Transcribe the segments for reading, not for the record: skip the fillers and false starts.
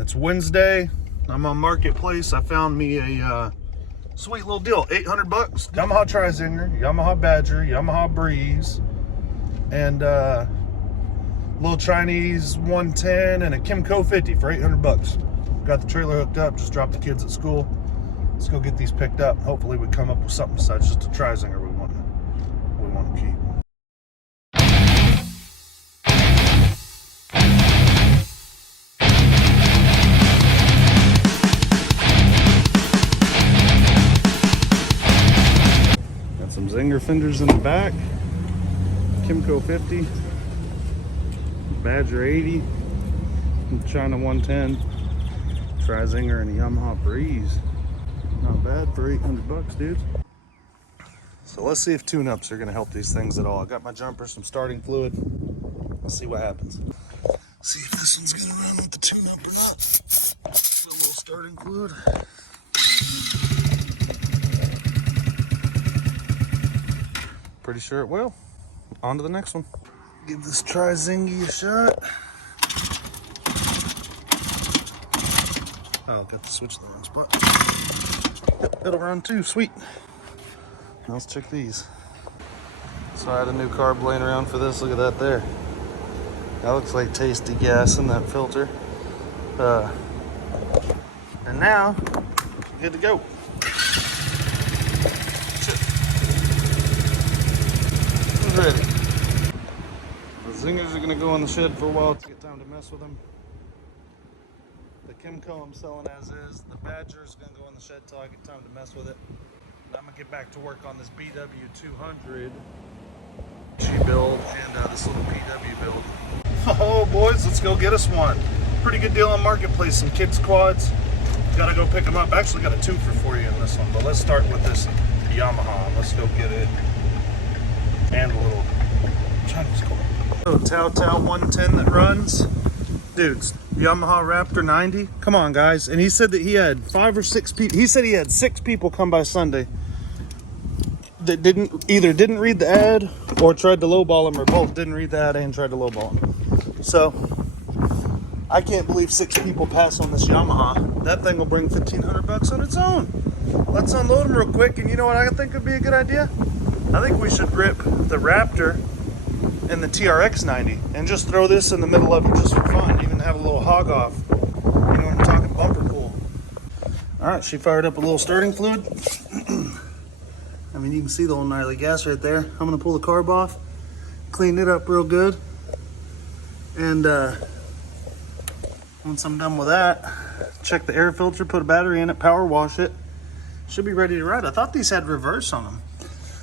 It's Wednesday. I'm on Marketplace. I found me a sweet little deal. 800 bucks. Yamaha Tryzinger, Yamaha Badger, Yamaha Breeze, and little Chinese 110 and a Kimco 50 for 800 bucks. Got the trailer hooked up. Just dropped the kids at school. Let's go get these picked up. Hopefully we come up with something besides just a Tryzinger we want to keep. Some Zinger fenders in the back, Kimco 50, Badger 80, China 110, Tryzinger, and a Yamaha Breeze. Not bad for 800 bucks, dude. So let's see if tune-ups are gonna help these things at all. I got my jumper, some starting fluid. Let's see what happens. See if this one's gonna run with the tune-up or not. A little starting fluid. Pretty sure it will. On to the next one. Give this Tryzinger a shot. Oh, got to switch the wrong spot. Yep, it'll run too. Sweet. Now let's check these. So I had a new carb laying around for this. Look at that there. That looks like tasty gas in that filter. And now, good to go. Ready. The Zingers are going to go in the shed for a while to get time to mess with them. The Kimco I'm selling as is. The Badger is going to go in the shed till I get time to mess with it. And I'm going to get back to work on this BW200 G build and this little PW build. Oh boys, let's go get us one. Pretty good deal on Marketplace, some kids quads. Gotta go pick them up. Actually got a twofer for you in this one, but let's start with this Yamaha. Let's go get it. And a little Chinese cord. Oh, Tao 110 that runs. Dudes, Yamaha Raptor 90. Come on, guys. And he said that he had 5 or 6 people. He said he had 6 people come by Sunday that didn't read the ad or tried to lowball him, or both didn't read the ad and tried to lowball him. So I can't believe 6 people pass on this Yamaha. That thing will bring 1,500 bucks on its own. Let's unload them real quick. And you know what I think would be a good idea? I think we should rip the Raptor and the TRX 90 and just throw this in the middle of it just for fun. Even have a little hog off. You know what I'm talking, bumper pull. All right, she fired up a little starting fluid. I mean, you can see the old gnarly gas right there. I'm gonna pull the carb off, clean it up real good. And once I'm done with that, check the air filter, put a battery in it, power wash it. Should be ready to ride. I thought these had reverse on them.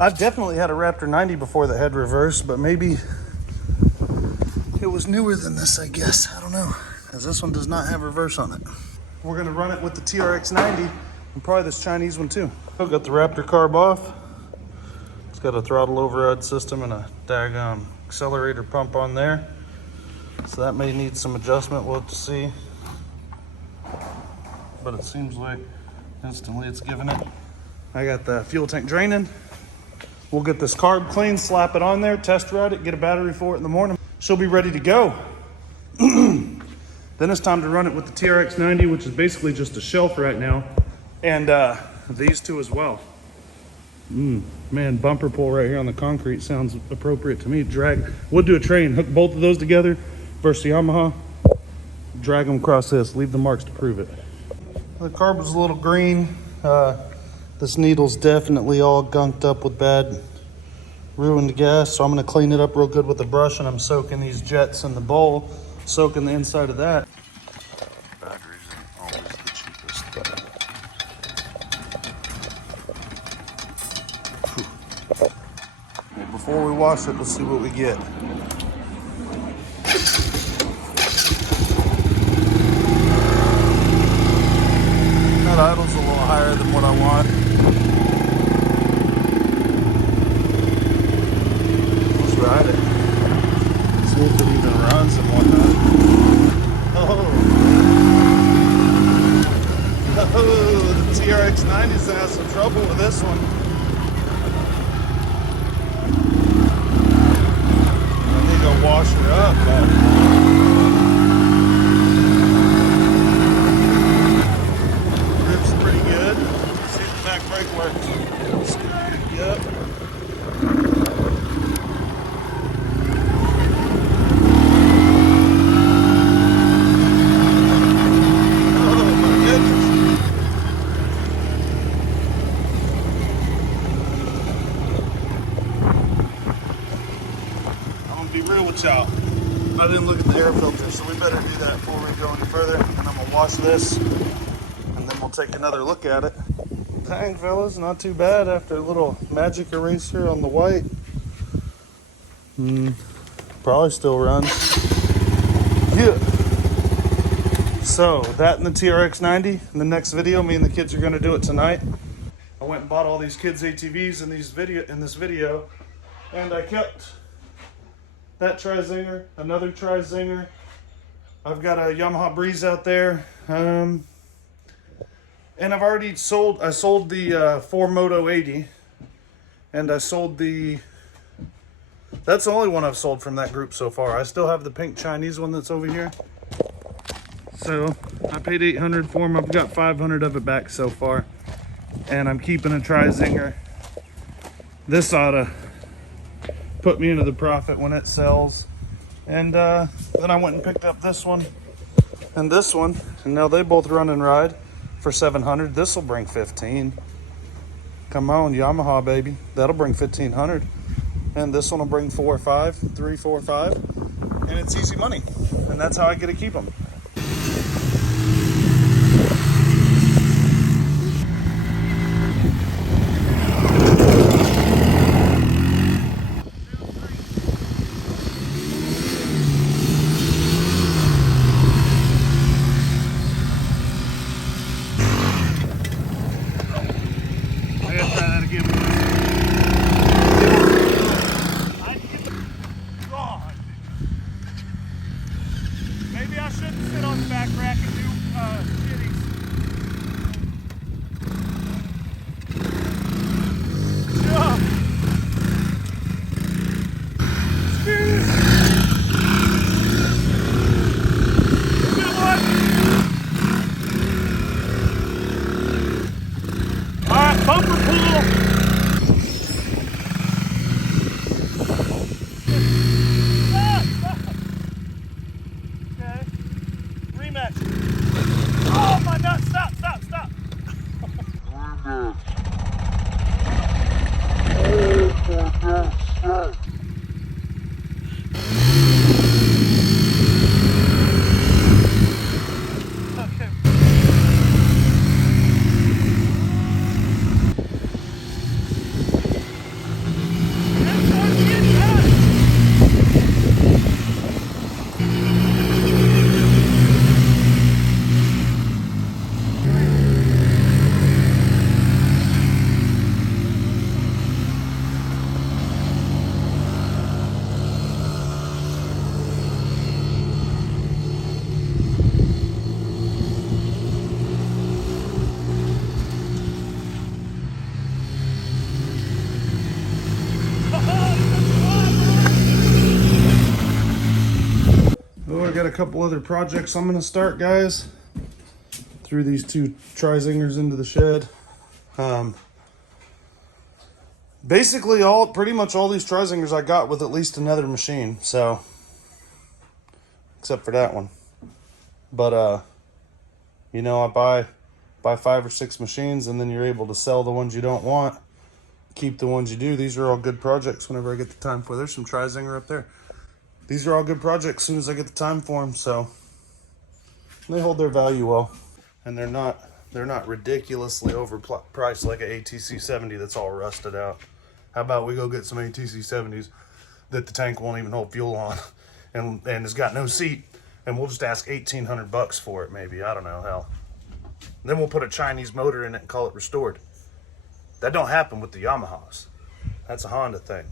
I've definitely had a Raptor 90 before that had reverse, but maybe it was newer than this, I guess. I don't know, because this one does not have reverse on it. We're gonna run it with the TRX 90 and probably this Chinese one too. I've got the Raptor carb off. It's got a throttle override system and a daggone accelerator pump on there. So that may need some adjustment, we'll have to see. But it seems like instantly it's giving it. I got the fuel tank draining. We'll get this carb clean, slap it on there, test ride it, get a battery for it in the morning. She'll be ready to go. Then it's time to run it with the TRX 90, which is basically just a shelf right now. And these two as well. Man, bumper pull right here on the concrete sounds appropriate to me. Drag, we'll do a train, hook both of those together versus the Yamaha. Drag them across this, leave the marks to prove it. The carb was a little green. This needle's definitely all gunked up with bad, ruined gas, so I'm gonna clean it up real good with a brush, and I'm soaking these jets in the bowl, soaking the inside of that. Batteries aren't always the cheapest, but... Well, before we wash it, let's see what we get. That idle's a little higher than what I want. Ride it. See if it even runs and whatnot. Oh, the TRX 90's gonna have some trouble with this one. I need to wash her up, but wash this, and then we'll take another look at it. Dang, fellas, not too bad after a little magic eraser on the white. Probably still runs. Yeah. So that and the TRX-90. In the next video, me and the kids are going to do it tonight. I went and bought all these kids' ATVs in this video, and I kept that Tryzinger, another Tryzinger. I've got a Yamaha Breeze out there, and I've already sold. I sold the 4Moto 80, and I sold the. That's the only one I've sold from that group so far. I still have the pink Chinese one that's over here. So I paid $800 for them. I've got 500 of it back so far, and I'm keeping a Tryzinger. This ought to put me into the profit when it sells. And then I went and picked up this one and this one, and now they both run and ride for $700. This will bring 15. Come on, Yamaha, baby. That'll bring 1,500. And this one will bring 4 or 5, 3, 4, 5, and it's easy money. And that's how I get to keep them. I gotta try that again. Maybe I shouldn't sit on the back rack and do shitties. Yeah. All right, bumper pull. Oh my God, stop. Okay. Oh, I got a couple other projects I'm gonna start, guys. Threw these two Tryzingers into the shed. Basically pretty much all these Tryzingers I got with at least another machine, so except for that one. But you know, I buy 5 or 6 machines, and then you're able to sell the ones you don't want, keep the ones you do. These are all good projects whenever I get the time for. There's some Tryzinger up there. These are all good projects as soon as I get the time for them, so they hold their value well. And they're not ridiculously overpriced like an ATC 70 that's all rusted out. How about we go get some ATC 70s that the tank won't even hold fuel on and has got no seat, and we'll just ask $1,800 for it, maybe. I don't know, hell. Then we'll put a Chinese motor in it and call it restored. That don't happen with the Yamahas. That's a Honda thing.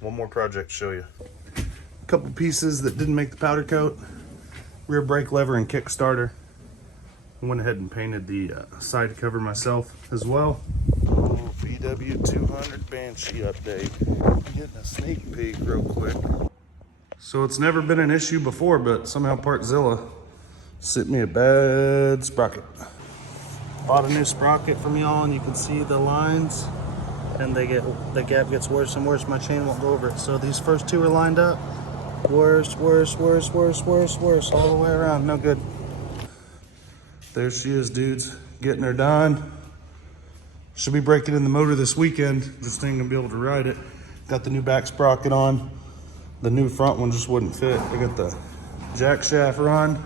One more project to show you. A couple pieces that didn't make the powder coat. Rear brake lever and kickstarter. I went ahead and painted the side cover myself as well. Oh, VW 200 Banshee update. Getting a sneak peek real quick. So it's never been an issue before, but somehow Partzilla sent me a bad sprocket. Bought a new sprocket from y'all, and you can see the lines, and the gap gets worse and worse. My chain won't go over it. So these first two are lined up. Worse, all the way around. No good. There she is, dudes, getting her done. Should be breaking in the motor this weekend. This thing gonna be able to ride it. Got the new back sprocket on. The new front one just wouldn't fit. I got the jack shaft run.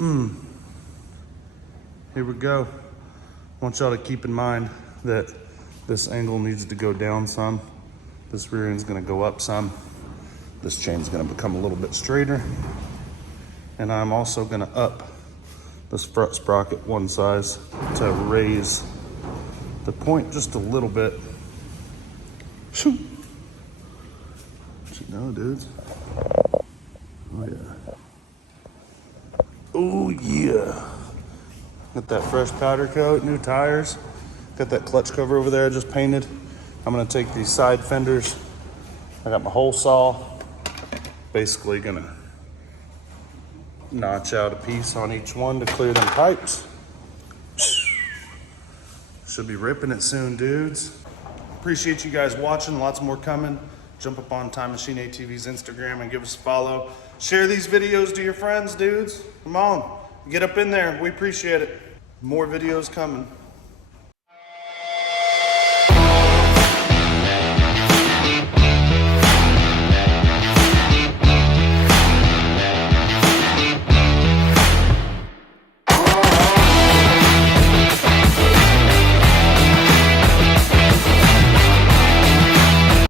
Here we go. I want y'all to keep in mind that this angle needs to go down some. This rear end's gonna go up some. This chain's gonna become a little bit straighter. And I'm also gonna up this front sprocket one size to raise the point just a little bit. Shoot. What you know, dudes? Oh yeah. Oh yeah. Got that fresh powder coat, new tires. Got that clutch cover over there I just painted. I'm gonna take these side fenders. I got my hole saw. Basically gonna notch out a piece on each one to clear them pipes. Should be ripping it soon, dudes. Appreciate you guys watching. Lots more coming. Jump up on Time Machine ATV's Instagram and give us a follow. Share these videos to your friends, dudes. Come on, get up in there. We appreciate it. More videos coming.